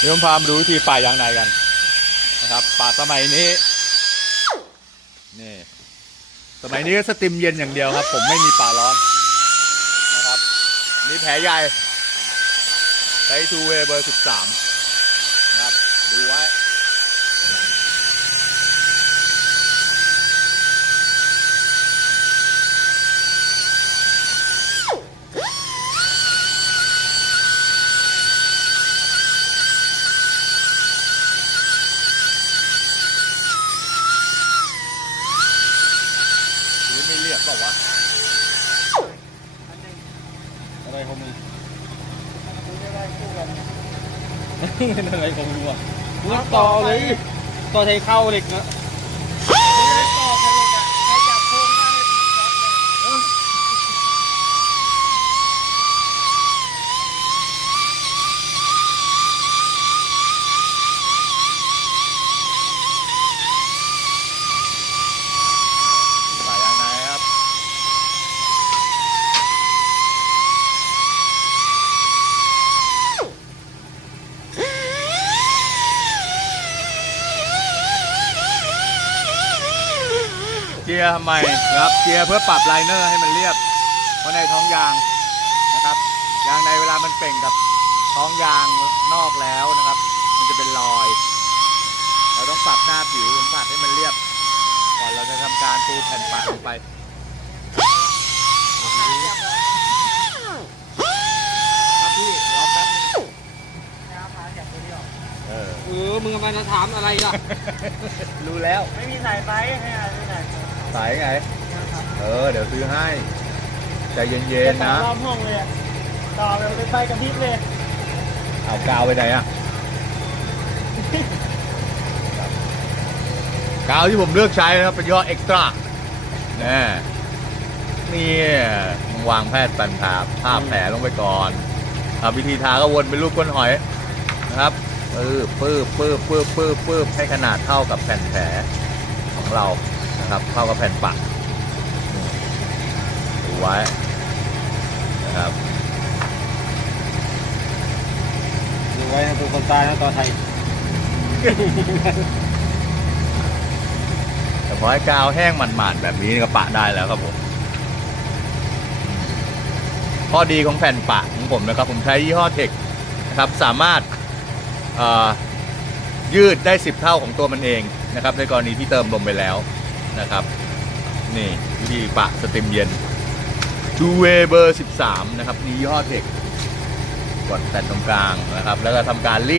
เดี๋ยวผมพามาดูวิธีป่ายางในกันนะครับ ป่าสมัยนี้นี่สมัยนี้ก็สติมเย็นอย่างเดียวครับ ผมไม่มีป่าร้อนนะครับนี่แผลใหญ่ใช้ทูเวเบอร์สิบสาม อะไรของมึงวะมึงต่อเลย ต่อใช้เข้าเหล็กนะ เกียร์ทำไมนะครับเกียร์เพื่อปรับไลเนอร์ให้มันเรียบ เพราะในท้องยางนะครับยางในเวลามันเปล่งกับท้องยางนอกแล้วนะครับ มันจะเป็นรอย เราต้องปรับหน้าผิวสัมผัสให้มันเรียบก่อนเราจะทำการปูแผ่นปะลงไปครับพี่รอแป๊บนึงเออ เออ มึงกำลังจะถามอะไรล่ะ รู้แล้ว ไม่มีสายไฟให้อะไรไม่ได้ สายไง เออ เดี๋ยวซื้อให้ใจเย็นๆนะรอบห้องเลยอะต่อแบบเป็นไฟกระพริบเลยเอากาวไปไหนอะกาวที่ผมเลือกใช้นะครับเป็นยี่ห้อเอ็กตร้านี่นี่วางแพทย์ปันทาภาพแผลลงไปก่อนครับวิธีทาก็วนเป็นรูปก้นหอยนะครับปื้บปื้บปื้บปื้บปื้บปื้บให้ขนาดเท่ากับแผ่นแผลของเรา นะครับเท่ากับแผ่นปักนี่ดูไว้นะครับดูไว้นะตัวคนตายนะต่อไทยแต่พอให้กาวแห้งหมาดๆแบบนี้ก็ปะได้แล้วครับผมข้อดีของแผ่นปะของผมนะครับ ผมใช้ยี่ห้อเทคนะครับสามารถเอ่อยืดได้ 10 เท่าของตัวมันเองนะครับในกรณีที่เติมลมไปแล้ว นะครับ นี่วิธีปะสเต็มเย็นจูเวเบอร์ 13 นะครับมียี่ห้อเทคกดแผ่นตรงกลางนะครับ แล้วก็ทำการรี